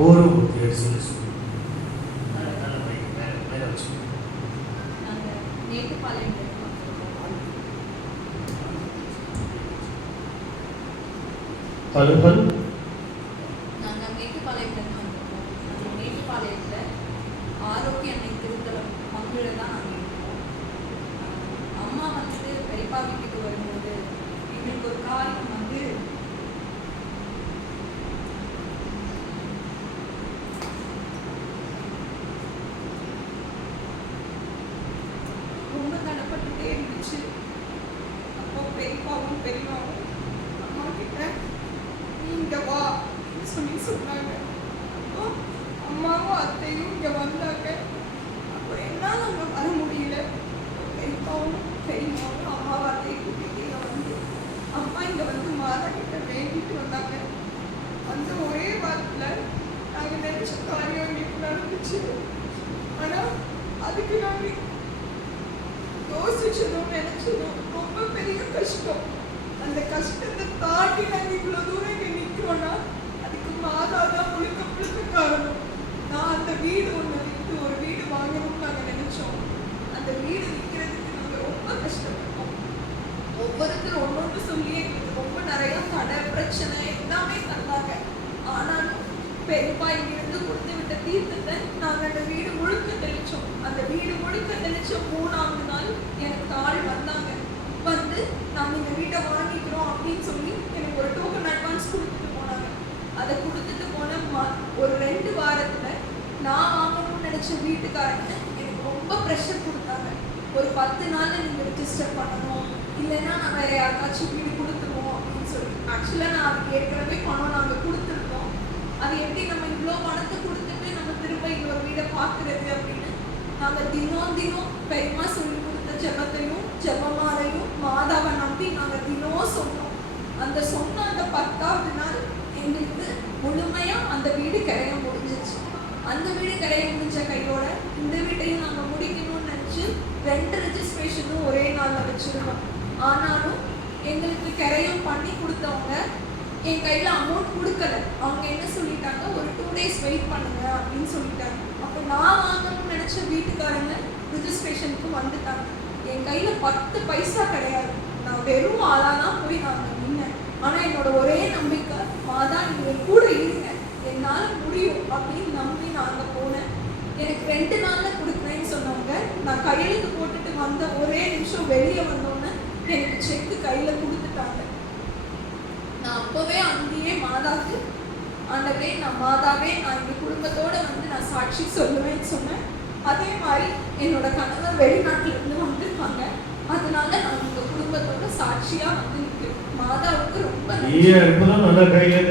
ஒரு பேர் சொல்லி நல்ல மேலே வச்சு பலுபல் நாங்கள் மேட்டுப்பாளையத்தில் வந்திருக்கோம். நாங்கள் மேட்டுப்பாளையத்தில் ஆரோக்கிய அன்னை திருத்தலம் பங்குல தான் நாங்கள் இருக்கோம். அம்மா வந்துட்டு பெரியப்பா வீட்டுக்கு வரும்போது எங்களுக்கு ஒரு காரியம் வந்து ரொம்ப தடப்பட்டுட்டே இருந்துச்சு. அப்போ பெரியப்பாவும் பெரியமாவும் அம்மா கிட்ட இங்க வா சொல்லி சொன்னாங்க. அப்போ அம்மாவும் அத்தையும் இங்க வந்தாங்க. அப்போ என்னால் அங்கே வர முடியல. பெரியப்பாவும் பெரியமாவும் அம்மாவும் அத்தையை கூட்டிட்டு இங்கே வந்து அம்மா இங்கே வந்து மாதா கிட்ட வேண்டிட்டு வந்தாங்க. அந்த ஒரே வாரத்தில் நாங்கள் நினைச்ச காரியம் எங்களுக்கு நடந்துச்சு. ஆனால் அதுக்கு நாங்கள் யோசிச்சதும் நினைச்சதும் ரொம்ப பெரிய கஷ்டம். அந்த கஷ்டத்தை தாண்டி நாங்கள் இவ்வளோ தூரம் இங்கே நிற்கிறோன்னா அதுக்கு மாதா தான் முழுக்க முழுக்க காரணம். நான் அந்த வீடு ஒன்று விட்டு ஒரு வீடு வாங்கணும்னு நாங்கள் நினைச்சோம். அந்த வீடு விற்கிறதுக்கு நாங்கள் ரொம்ப கஷ்டப்பட்டோம். ஒவ்வொருத்தரும் ஒன்னொன்று சொல்லி எங்களுக்கு ரொம்ப நிறைய தடை பிரச்சனை எல்லாமே தந்தாங்க. ஆனாலும் பெரியப்பா இங்கிருந்து கொடுத்து விட்ட தீர்த்தத்தை நாங்கள் அந்த வீடு முழுக்க தெளிச்சோம். அந்த வீடு முழுக்க தெளிச்ச 3ஆவது நாள் எனக்கு ஆள் வந்தாங்க. வந்து நாங்கள் இந்த வீட்டை வாங்கிக்கிறோம் அப்படின்னு சொல்லி எனக்கு ஒரு டோக்கன் அட்வான்ஸ் கொடுத்துட்டு போனாங்க. அதை கொடுத்துட்டு போன ஒரு 2 வாரத்தில் நான் வாங்கணும்னு நினச்ச வீட்டுக்காரங்க எனக்கு ரொம்ப ப்ரெஷர் கொடுத்தாங்க. ஒரு 10 நாளில் நீங்கள் ரிஜிஸ்டர் பண்ணணும், இல்லைன்னா நான் வேற யாருக்காச்சும் வீடு கொடுத்துருவோம் அப்படின்னு சொல்லி. ஆக்சுவலாக நான் அதுக்கு ஏற்கனவே பணம் நாங்கள் கொடுத்துருந்தோம். அது எப்படி நம்ம இவ்வளோ பணத்தை கொடுத்துட்டு நம்ம திரும்ப இன்னொரு வீடை பார்க்குறது அப்படின்னு நாங்கள் தினம் பெரியமா சொல்லி கொடுத்த ஜெபத்தையும் ஜெபமாலையும் மாதாவை நம்பி நாங்கள் தினம் சொன்னோம். அந்த 10வது நாள் எங்களுக்கு முழுமையாக அந்த வீடு கரைய முடிஞ்சிச்சு. அந்த வீடு கரைய முடிஞ்ச கையோட இந்த வீட்டையும் நாங்கள் முடிக்கணும்னு நினச்சி 2 ரெஜிஸ்ட்ரேஷனும் ஒரே நாளில் வச்சுருந்தோம். ஆனாலும் எங்களுக்கு கரையம் பண்ணி கொடுத்தவங்க என் கையில் அமௌண்ட் கொடுக்கல. அவங்க என்ன சொல்லிட்டாங்க, ஒரு 2 days வெயிட் பண்ணுங்க அப்படின்னு சொல்லிட்டாங்க. அப்போ நான் வாங்கணும்னு நினச்ச வீட்டுக்காரங்க ரிஜிஸ்ட்ரேஷனுக்கு வந்துட்டாங்க. என் கையில் 10 பைசா கிடையாது. நான் வெறும் ஆளாக தான் போய் நாங்கள் நின்னேன். ஆனால் என்னோட ஒரே நம்பிக்கை, மாதா நீங்கள் கூட இருங்க, என்னால் முடியும் அப்படின்னு நம்பி நான் அங்கே போனேன். எனக்கு 2 நாளில் கொடுக்குறேன்னு சொன்னவங்க நான் கையெழுத்து போட்டுட்டு வந்த ஒரே நிமிஷம் வெளியே வந்தோன்னே எனக்கு செக்கு கையில் கொடுத்துட்டாங்க. நான் அப்போவே அங்கேயே மாதாவுக்கு, ஆண்டவரே நான் மாதாவே நான் எங்கள் குடும்பத்தோடு வந்து நான் சாட்சி சொல்லுவேன்னு சொன்னேன். அதே மாதிரி என்னோட கணவர் வெளிநாட்டிலேருந்து வந்திருக்காங்க. அதனால நான் எங்கள் குடும்பத்தோட சாட்சியாக வந்து நிற்கிறேன். மாதாவுக்கு ரொம்ப நல்ல கையில்